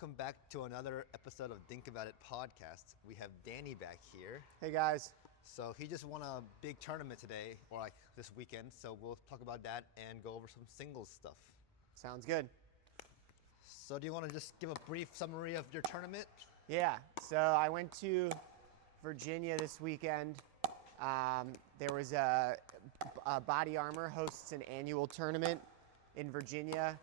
welcome back to another episode of Dink About It podcast. We have Danny back here. Hey guys. So he just won a big tournament today, or like this weekend, so we'll talk about that and go over some singles stuff. Sounds good. So do you want to just give a brief summary of your tournament? Yeah, so I went to Virginia this weekend. There was Body Armor hosts an annual tournament in Virginia,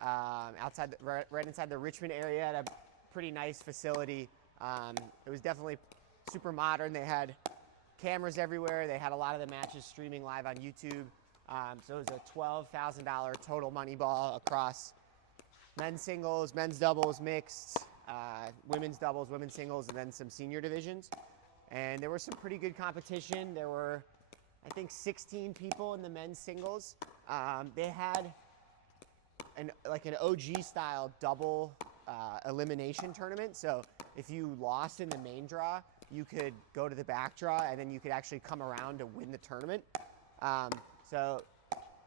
right inside the Richmond area at a pretty nice facility. It was definitely super modern. They had cameras everywhere. They had a lot of the matches streaming live on YouTube. So it was a $12,000 total money ball across men's singles, men's doubles, mixed, women's doubles, women's singles, and then some senior divisions. And there was some pretty good competition. There were, I think, 16 people in the men's singles. They had an OG style double elimination tournament. So if you lost in the main draw, you could go to the back draw and then you could actually come around to win the tournament. So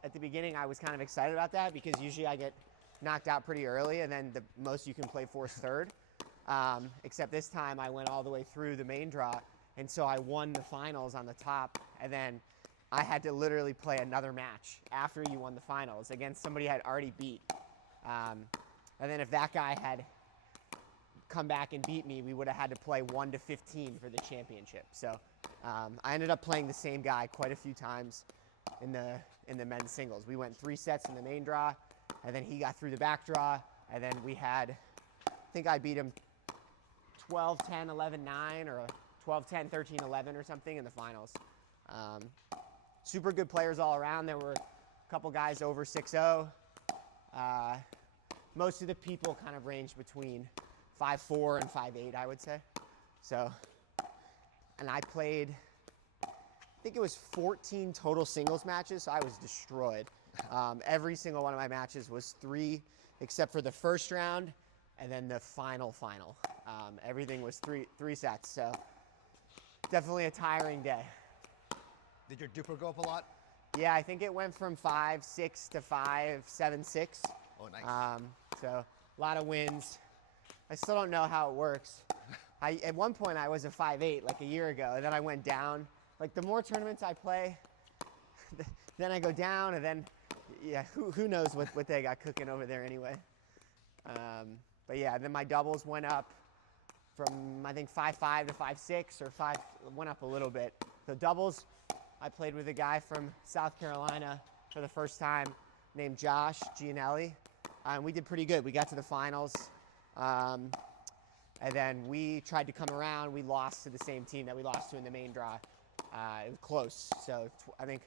at the beginning, I was kind of excited about that because usually I get knocked out pretty early and then the most you can play for is third. Except this time I went all the way through the main draw, and so I won the finals on the top, and then I had to literally play another match after you won the finals against somebody I'd already beat. And then if that guy had come back and beat me, we would have had to play 1 to 15 for the championship. So I ended up playing the same guy quite a few times in the men's singles. We went 3 sets in the main draw, and then he got through the back draw, and then we had, I think I beat him 12-10, 11-9, or 12-10, 13-11 or something in the finals. Super good players all around. There were a couple guys over 6-0. Most of the people kind of ranged between 5'4" and 5'8", I would say. So, and I played, I think it was 14 total singles matches, so I was destroyed. Every single one of my matches was 3, except for the first round and then the final. Everything was three sets, so definitely a tiring day. Did your duper go up a lot? Yeah, I think it went from 5-6 to 5-7-6. Oh, nice. So a lot of wins. I still don't know how it works. At one point I was a 5'8", like a year ago, and then I went down. Like the more tournaments I play, then I go down, and then, yeah, who knows what they got cooking over there anyway. But yeah, then my doubles went up from, I think, 5'5" to 5'6", or 5, went up a little bit. The doubles, I played with a guy from South Carolina for the first time named Josh Gianelli. And we did pretty good. We got to the finals. And then we tried to come around. We lost to the same team that we lost to in the main draw. It was close. So I think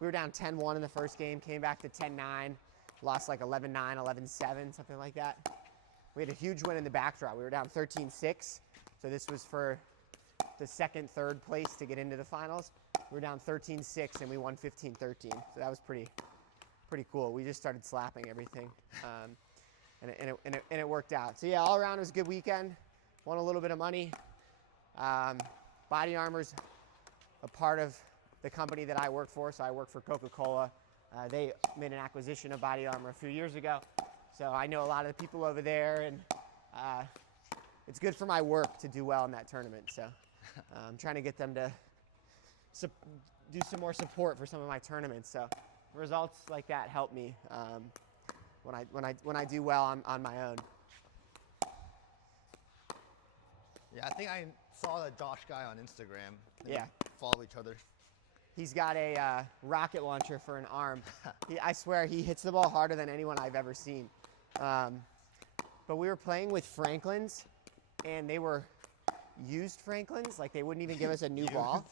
we were down 10-1 in the first game, came back to 10-9, lost like 11-9, 11-7, something like that. We had a huge win in the back draw. We were down 13-6. So this was for the second, third place to get into the finals. We were down 13-6 and we won 15-13. So that was pretty cool. We just started slapping everything. And it worked out. So yeah, all around it was a good weekend. Won a little bit of money. Body Armor's a part of the company that I work for. So I work for Coca-Cola. They made an acquisition of Body Armor a few years ago. So I know a lot of the people over there, and it's good for my work to do well in that tournament. So I'm trying to get them to do some more support for some of my tournaments. So results like that help me when I do well on my own. Yeah, I think I saw the Josh guy on Instagram. Yeah. Follow each other. He's got a rocket launcher for an arm. I swear he hits the ball harder than anyone I've ever seen. But we were playing with Franklins, and they were used Franklins. Like, they wouldn't even give us a new ball.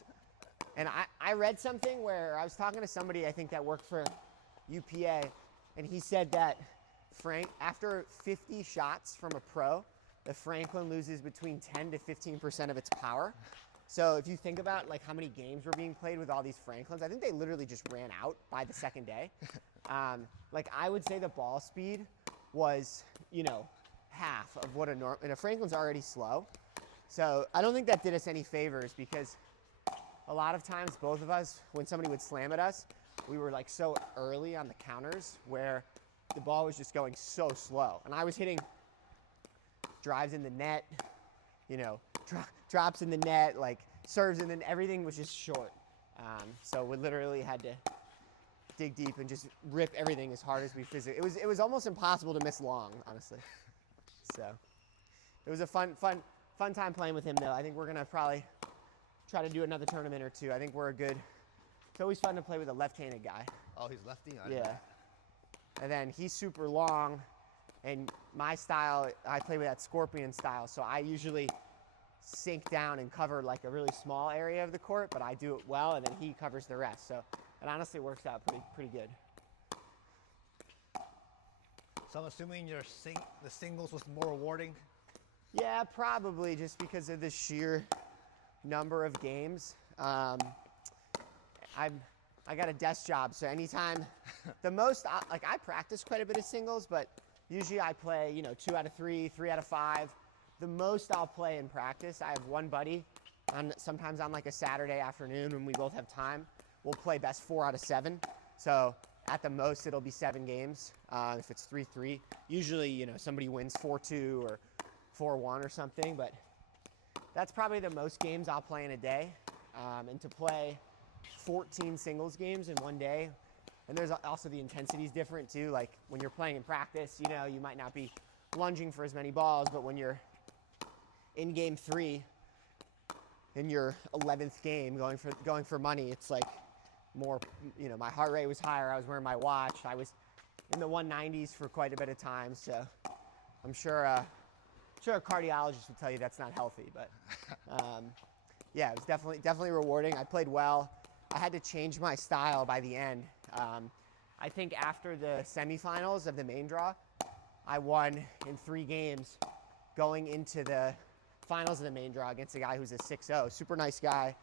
And I read something where I was talking to somebody, I think, that worked for UPA, and he said that after 50 shots from a pro, the Franklin loses between 10 to 15% of its power. So if you think about like how many games were being played with all these Franklins, I think they literally just ran out by the second day. Like I would say the ball speed was, half of what and a Franklin's already slow. So I don't think that did us any favors because a lot of times both of us, when somebody would slam at us, we were like so early on the counters where the ball was just going so slow. And I was hitting drives in the net, drops in the net, like serves in the net. Everything was just short. So we literally had to dig deep and just rip everything as hard as we physically. It was almost impossible to miss long, honestly. So it was a fun time playing with him, though. I think we're gonna probably try to do another tournament or two. I think we're a good. It's always fun to play with a left-handed guy. Oh, he's lefty? Yeah. And then he's super long, and my style, I play with that scorpion style, so I usually sink down and cover like a really small area of the court, but I do it well, and then he covers the rest. So it honestly works out pretty good. So I'm assuming the singles was more rewarding? Yeah, probably just because of the sheer number of games. I got a desk job, so anytime, the most, I practice quite a bit of singles, but usually I play, 2 out of 3, 3 out of 5. The most I'll play in practice, I have one buddy, sometimes on like a Saturday afternoon when we both have time, we'll play best 4 out of 7. So at the most, it'll be 7 games if it's 3-3. Usually, somebody wins 4-2 or 4-1 or something, but that's probably the most games I'll play in a day. And to play 14 singles games in one day, and there's also the intensity's different too. Like when you're playing in practice, you might not be lunging for as many balls, but when you're in game 3 in your 11th game going for money, it's like more, my heart rate was higher. I was wearing my watch. I was in the 190s for quite a bit of time, so I'm sure a cardiologist would tell you that's not healthy, but yeah, it was definitely rewarding. I played well. I had to change my style by the end. I think after the semifinals of the main draw, I won in 3 games going into the finals of the main draw against a guy who's a 6-0. Super nice guy,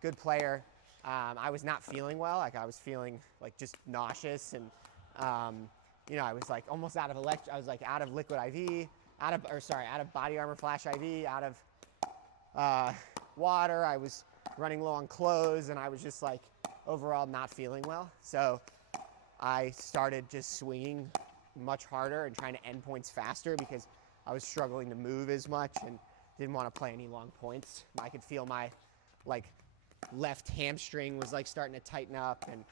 good player. I was not feeling well. Like I was feeling like just nauseous, and I was like almost out of I was like out of liquid IV, out of body armor flash IV, out of water. I was running low on clothes, and I was just like overall not feeling well. So I started just swinging much harder and trying to end points faster because I was struggling to move as much and didn't want to play any long points. I could feel my left hamstring was starting to tighten up, and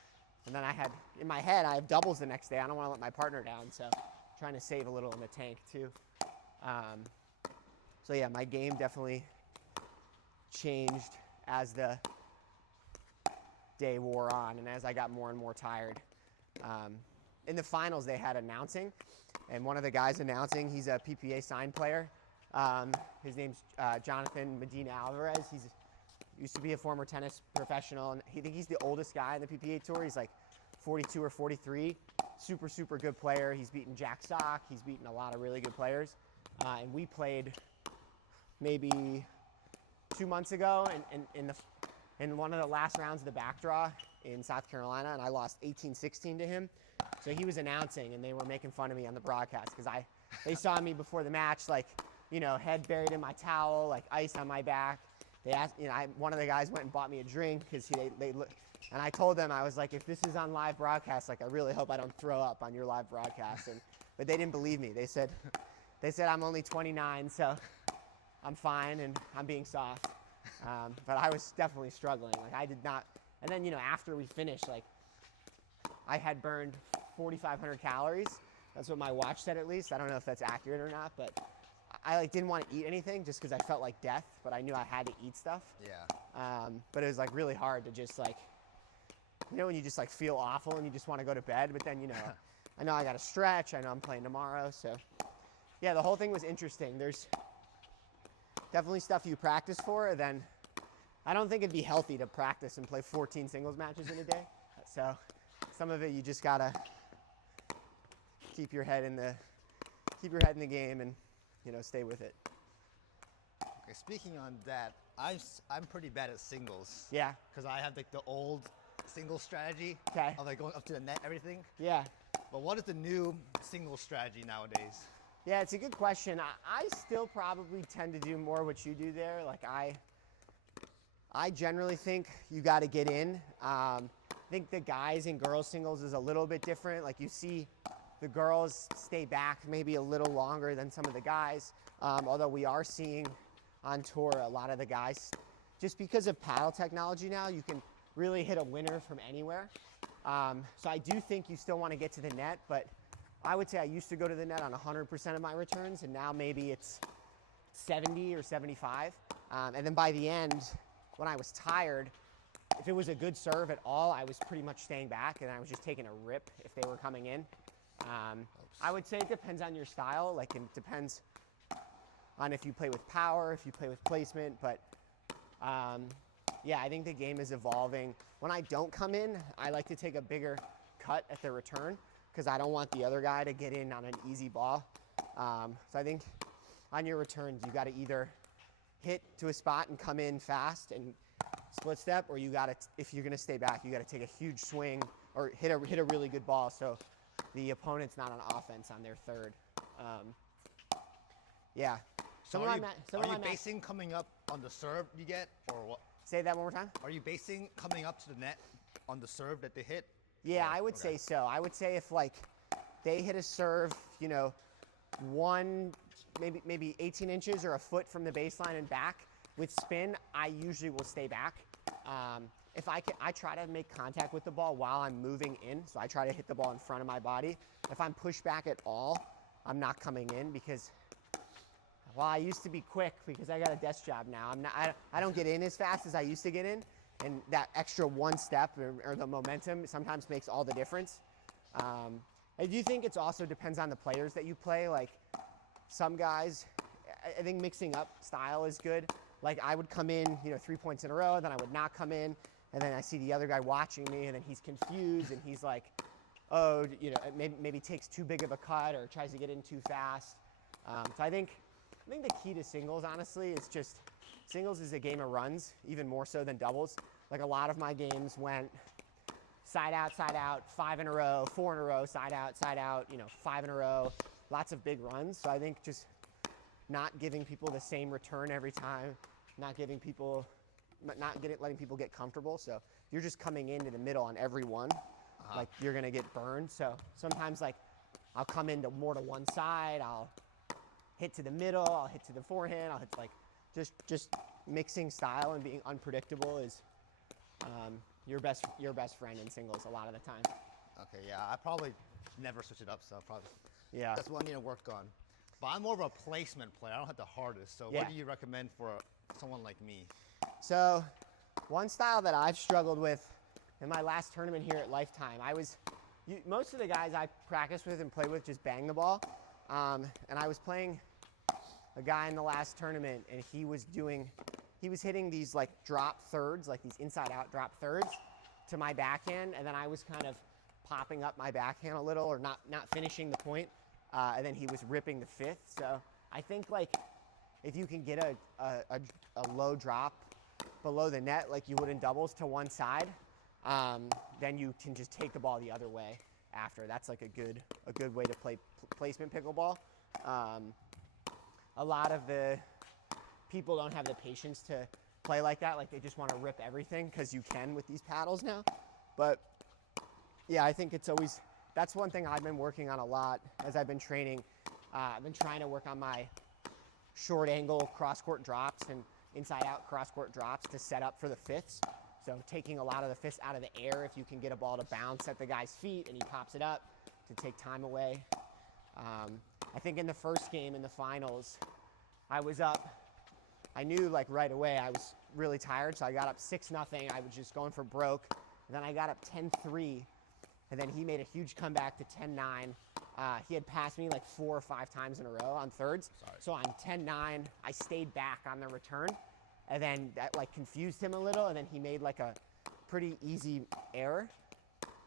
then I had in my head I have doubles the next day. I don't want to let my partner down, so trying to save a little in the tank too. So yeah, my game definitely changed as the day wore on and as I got more and more tired. In the finals, they had announcing, and one of the guys announcing, he's a PPA sign player. His name's Jonathan Medina Alvarez. He used to be a former tennis professional, and I think he's the oldest guy in the PPA tour. He's like 42 or 43. Super, super good player. He's beaten Jack Sock. He's beaten a lot of really good players. And we played maybe 2 months ago in one of the last rounds of the back draw in South Carolina, and I lost 18-16 to him. So he was announcing, and they were making fun of me on the broadcast because they saw me before the match, head buried in my towel, ice on my back. They asked, one of the guys went and bought me a drink because they looked, and I told them, I was like, if this is on live broadcast, I really hope I don't throw up on your live broadcast. But they didn't believe me. They said I'm only 29, so I'm fine and I'm being soft. But I was definitely struggling. I did not. And then, after we finished, I had burned 4,500 calories. That's what my watch said, at least. I don't know if that's accurate or not, but I didn't want to eat anything just because I felt like death, but I knew I had to eat stuff. Yeah. But it was really hard to just when you just feel awful and you just want to go to bed, but then, I know I got to stretch. I know I'm playing tomorrow. So yeah, the whole thing was interesting. There's definitely stuff you practice for, and then I don't think it'd be healthy to practice and play 14 singles matches in a day. So some of it you just gotta keep your head in the game and stay with it. Okay, speaking on that, I'm pretty bad at singles. Yeah. Because I have the old single strategy. Okay. Of going up to the net, everything. Yeah. But what is the new single strategy nowadays? Yeah, it's a good question. I still probably tend to do more what you do there. I generally think you got to get in. I think the guys and girls singles is a little bit different. You see The girls stay back maybe a little longer than some of the guys, although we are seeing on tour a lot of the guys, just because of paddle technology now, you can really hit a winner from anywhere. So I do think you still want to get to the net, but I would say I used to go to the net on 100% of my returns, and now maybe it's 70 or 75. And then by the end, when I was tired, if it was a good serve at all, I was pretty much staying back, and I was just taking a rip if they were coming in. I would say it depends on your style. Like, it depends on if you play with power, if you play with placement, but yeah, I think the game is evolving. When I don't come in, I like to take a bigger cut at the return because I don't want the other guy to get in on an easy ball. So I think on your returns, you got to either hit to a spot and come in fast and split step, or you got to, if you're going to stay back, you got to take a huge swing or hit a really good ball so the opponent's not on offense on their third. Yeah. So are you basing coming up on the serve you get, or what? Say that one more time. Are you basing coming up to the net on the serve that they hit? Yeah, I would say so. I would say if like they hit a serve, you know, maybe 18 inches or a foot from the baseline and back with spin, I usually will stay back. If I try to make contact with the ball while I'm moving in, so I try to hit the ball in front of my body. If I'm pushed back at all, I'm not coming in because, well, I used to be quick because I got a desk job now. I don't get in as fast as I used to get in, and that extra one step or the momentum sometimes makes all the difference. I do think it also depends on the players that you play. Like some guys, I think mixing up style is good. Like I would come in, you know, 3 points in a row, then I would not come in, and then I see the other guy watching me, and then he's confused, and he's like, oh, you know, maybe takes too big of a cut or tries to get in too fast. So I think the key to singles, honestly, is just singles is a game of runs, even more so than doubles. Like a lot of my games went side out, 5 in a row, 4 in a row, side out, you know, 5 in a row, lots of big runs. So I think just not giving people the same return every time, letting people get comfortable. So you're just coming into the middle on every one, like you're gonna get burned. So sometimes like I'll come into more to one side, I'll hit to the middle, I'll hit to the forehand, I'll hit like just mixing style and being unpredictable is your best friend in singles a lot of the time. Okay, yeah, I probably never switch it up, so probably that's what I need to work on. But I'm more of a placement player. I don't have the hardest. So what do you recommend for someone like me? So one style that I've struggled with in my last tournament here at Lifetime, most of the guys I practice with and play with just bang the ball. And I was playing a guy in the last tournament, and he was hitting these like drop thirds, like these inside out drop thirds to my backhand, and then I was kind of popping up my backhand a little or not finishing the point. And then he was ripping the fifth. So I think like if you can get a low drop below the net like you would in doubles to one side, then you can just take the ball the other way after. That's like a good way to play placement pickleball. A lot of the people don't have the patience to play like that. Like they just want to rip everything because you can with these paddles now. But yeah, I think that's one thing I've been working on a lot as I've been training. I've been trying to work on my short angle cross-court drops and inside-out cross-court drops to set up for the fifths. So taking a lot of the fifths out of the air if you can get a ball to bounce at the guy's feet and he pops it up to take time away. I think in the first game in the finals, I was up. I knew like right away I was really tired, so I got up 6-0. I was just going for broke. And then I got up 10-3. And then he made a huge comeback to 10-9. He had passed me like 4 or 5 times in a row on thirds. So on 10-9, I stayed back on the return. And then that like confused him a little. And then he made like a pretty easy error.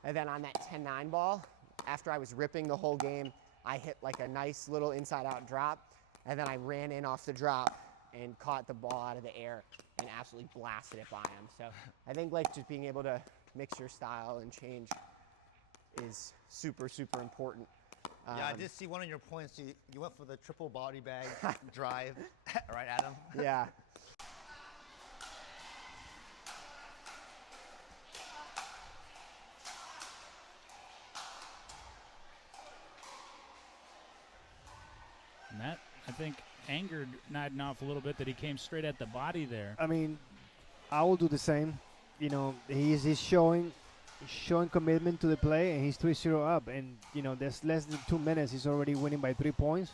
And then on that 10-9 ball, after I was ripping the whole game, I hit like a nice little inside out drop. And then I ran in off the drop and caught the ball out of the air and absolutely blasted it by him. So I think like just being able to mix your style and change is super, super important. Yeah, I did see one of your points. You went for the triple body bag drive, right, Adam? Yeah. That, I think, angered Nadinoff a little bit that he came straight at the body there. I mean, I will do the same. You know, he's showing commitment to the play, and he's 3-0 up. And, you know, there's less than 2 minutes. He's already winning by 3 points.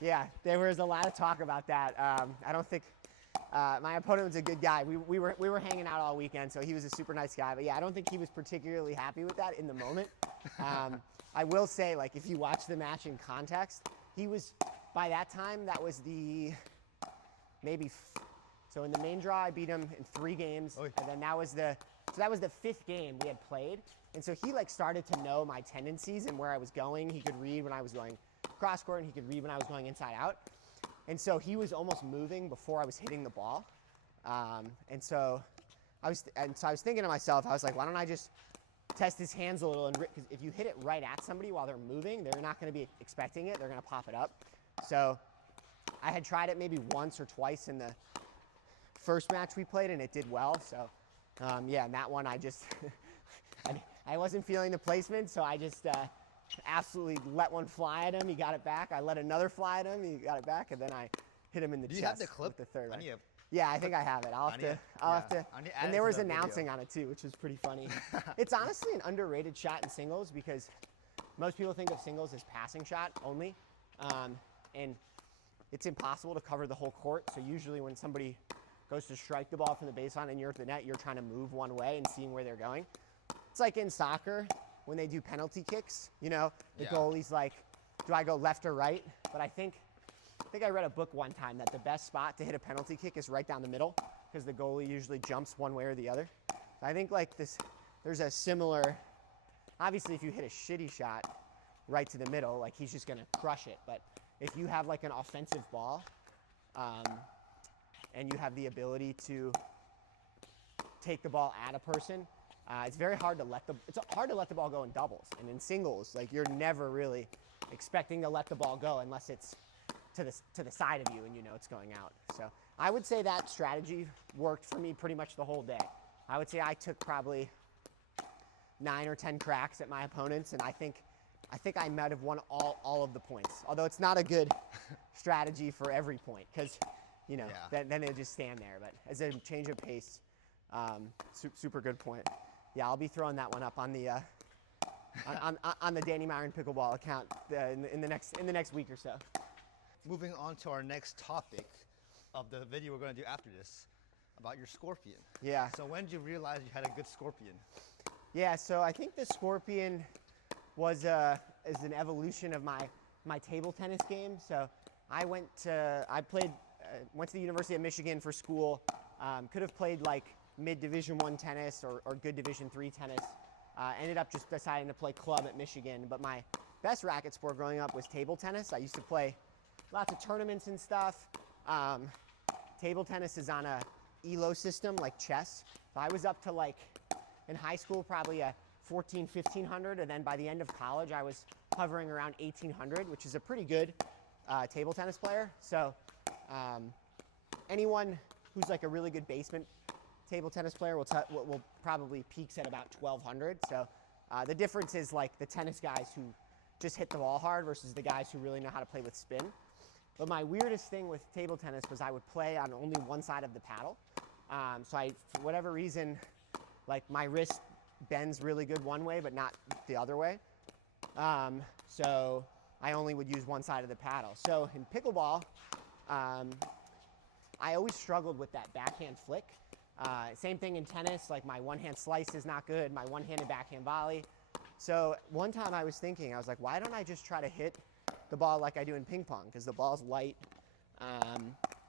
Yeah, there was a lot of talk about that. I don't think my opponent was a good guy. We were hanging out all weekend, so he was a super nice guy. But yeah, I don't think he was particularly happy with that in the moment. I will say, like, if you watch the match in context, he was, by that time, that was the so in the main draw, I beat him in 3 games, and then that was the 5th game we had played. And so he, like, started to know my tendencies and where I was going. He could read when I was going cross court, and he could read when I was going inside out. And so he was almost moving before I was hitting the ball. And so I was thinking to myself, I was like, why don't I just test his hands a little? Because if you hit it right at somebody while they're moving, they're not going to be expecting it. They're going to pop it up. So I had tried it maybe once or twice in the first match we played, and it did well. So yeah, in that one I just I wasn't feeling the placement, so I just absolutely let one fly at him. He got it back. I let another fly at him. He got it back, and then I hit him in the chest. Do you have the clip? With the third one. Yeah. Yeah, I think I have it. I'll have to. And there was announcing on it too, which was pretty funny. It's honestly an underrated shot in singles because most people think of singles as passing shot only, and it's impossible to cover the whole court. So usually when somebody goes to strike the ball from the baseline and you're at the net, you're trying to move one way and seeing where they're going. It's like in soccer when they do penalty kicks. You know, the goalie's like, do I go left or right? But I think I read a book one time that the best spot to hit a penalty kick is right down the middle because the goalie usually jumps one way or the other. I think like this, there's a similar, obviously if you hit a shitty shot right to the middle, like he's just gonna crush it. But if you have like an offensive ball and you have the ability to take the ball at a person, it's very hard to let the ball go in doubles. And in singles, like you're never really expecting to let the ball go unless it's to the side of you and you know it's going out. So I would say that strategy worked for me pretty much the whole day. I would say I took probably 9 or 10 cracks at my opponents, and I think I might have won all of the points. Although it's not a good strategy for every point because, you know, then they just stand there. But as a change of pace, super good point. Yeah, I'll be throwing that one up on the on the Danny Myron Pickleball account in the next week or so. Moving on to our next topic of the video we're going to do after this, about your scorpion. Yeah. So when did you realize you had a good scorpion? Yeah, so I think the scorpion was is an evolution of my table tennis game. So I went to the University of Michigan for school. Could have played like mid-Division I tennis or good Division III tennis. Ended up just deciding to play club at Michigan. But my best racket sport growing up was table tennis. I used to play lots of tournaments and stuff. Table tennis is on a ELO system like chess. So I was up to like, in high school, probably a 1,500, and then by the end of college, I was hovering around 1,800, which is a pretty good table tennis player. So anyone who's like a really good basement table tennis player will probably peaks at about 1,200. So the difference is like the tennis guys who just hit the ball hard versus the guys who really know how to play with spin. But my weirdest thing with table tennis was I would play on only one side of the paddle. So for whatever reason, like my wrist bends really good one way, but not the other way. So I only would use one side of the paddle. So in pickleball, I always struggled with that backhand flick. Same thing in tennis, like my one-hand slice is not good, my one-handed backhand volley. So one time I was thinking, I was like, why don't I just try to hit the ball like I do in ping pong? Because the ball's light.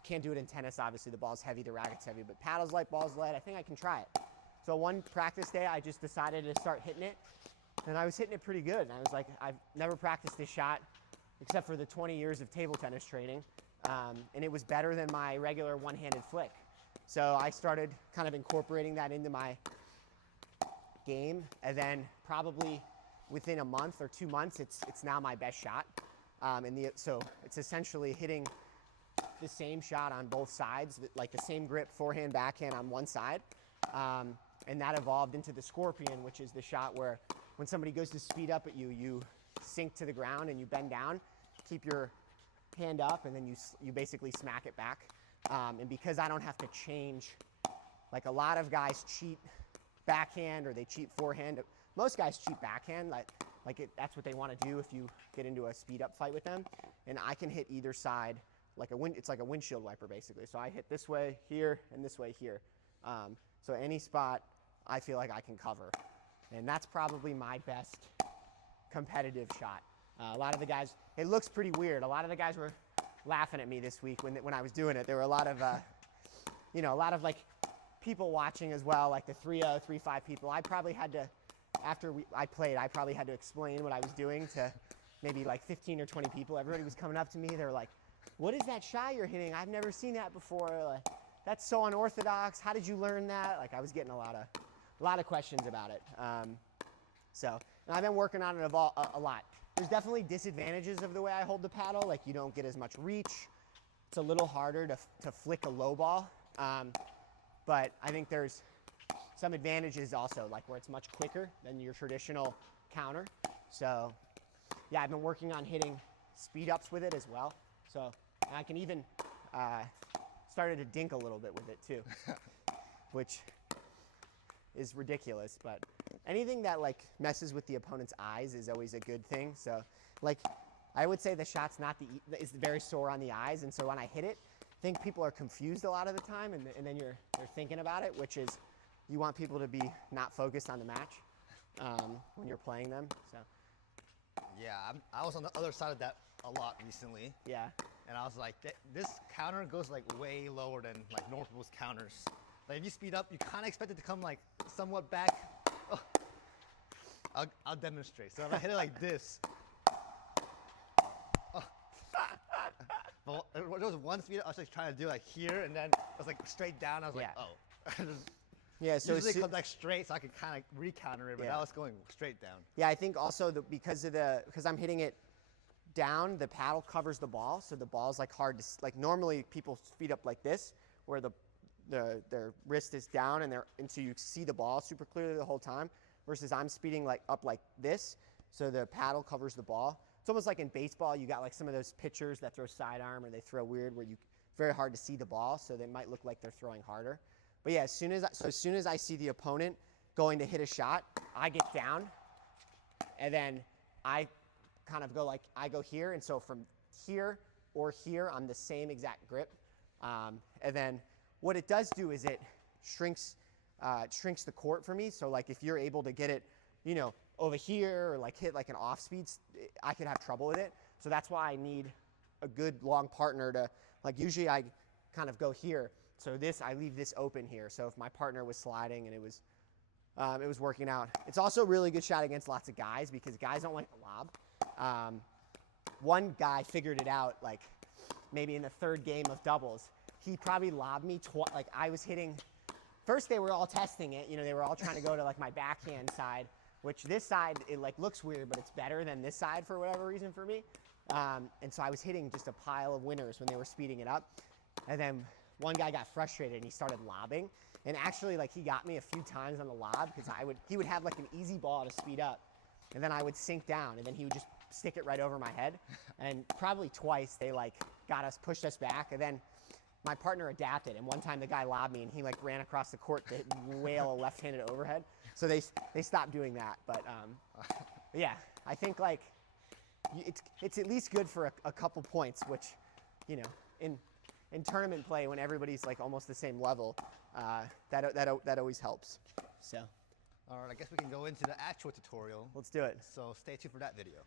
Can't do it in tennis, obviously. The ball's heavy, the racket's heavy. But paddle's light, ball's light. I think I can try it. So one practice day, I just decided to start hitting it. And I was hitting it pretty good. And I was like, I've never practiced this shot except for the 20 years of table tennis training. And it was better than my regular one-handed flick. So I started kind of incorporating that into my game. And then probably within a month or 2 months, it's now my best shot. So it's essentially hitting the same shot on both sides, like the same grip, forehand, backhand on one side. And that evolved into the scorpion, which is the shot where when somebody goes to speed up at you, you sink to the ground and you bend down, keep your hand up, and then you basically smack it back. And because I don't have to change, like a lot of guys cheat backhand or they cheat forehand. Most guys cheat backhand, that's what they want to do if you get into a speed up fight with them. And I can hit either side it's like a windshield wiper basically. So I hit this way here and this way here. So any spot I feel like I can cover. And that's probably my best competitive shot. A lot of the guys, it looks pretty weird. A lot of the guys were laughing at me this week when I was doing it. There were a lot of, like people watching as well, like the 3-0, 3-5 people. I probably had to, after I played, I probably had to explain what I was doing to maybe like 15 or 20 people. Everybody was coming up to me. They were like, what is that shot you're hitting? I've never seen that before. Like, that's so unorthodox. How did you learn that? Like I was getting a lot of questions about it. And I've been working on it a lot. There's definitely disadvantages of the way I hold the paddle. Like you don't get as much reach. It's a little harder to flick a low ball. But I think there's some advantages also, like where it's much quicker than your traditional counter. So yeah, I've been working on hitting speed ups with it as well. So and I can even started to dink a little bit with it too, which is ridiculous. But anything that like messes with the opponent's eyes is always a good thing. So like I would say the shot's is very sore on the eyes, and so when I hit it, I think people are confused a lot of the time, and then they're thinking about it, which is you want people to be not focused on the match when you're playing them. So yeah, I was on the other side of that a lot recently. Yeah. And I was like, this counter goes like way lower than like normal people's counters. Like if you speed up, you kind of expect it to come like somewhat back. Oh, I'll demonstrate. So if I hit it like this, but there was one speed up I was like trying to do like here, and then I was like straight down. I was like, oh. Yeah, so usually it comes like straight, so I can kind of re-counter it, but now it's going straight down. Yeah, I think also because I'm hitting it down, the paddle covers the ball, so the ball's like hard to like. Normally people speed up like this, where their wrist is down and so you see the ball super clearly the whole time. Versus I'm speeding like up like this, so the paddle covers the ball. It's almost like in baseball, you got like some of those pitchers that throw sidearm or they throw weird, where very hard to see the ball, so they might look like they're throwing harder. But yeah, as soon as I see the opponent going to hit a shot, I get down, and then I kind of I go here, and so from here or here, I'm the same exact grip. And then what it does do is it shrinks the court for me. So like if you're able to get it, over here or like hit like an off speed, I could have trouble with it. So that's why I need a good long partner to like. Usually I kind of go here. So I leave this open here. So if my partner was sliding and it was working out. It's also a really good shot against lots of guys because guys don't like to lob. One guy figured it out like maybe in the third game of doubles. He probably lobbed me like I was hitting. First they were all testing it. They were all trying to go to like my backhand side, which this side it like looks weird, but it's better than this side for whatever reason for me. And so I was hitting just a pile of winners when they were speeding it up. And then one guy got frustrated and he started lobbing. And actually, like he got me a few times on the lob because he would have like an easy ball to speed up, and then I would sink down, and then he would just stick it right over my head. And probably twice they like pushed us back, and then my partner adapted. And one time the guy lobbed me, and he like ran across the court to whale a left-handed overhead. So they stopped doing that. But yeah, I think like it's at least good for a couple points, which in tournament play when everybody's like almost the same level, that always helps. So. All right, I guess we can go into the actual tutorial. Let's do it. So stay tuned for that video.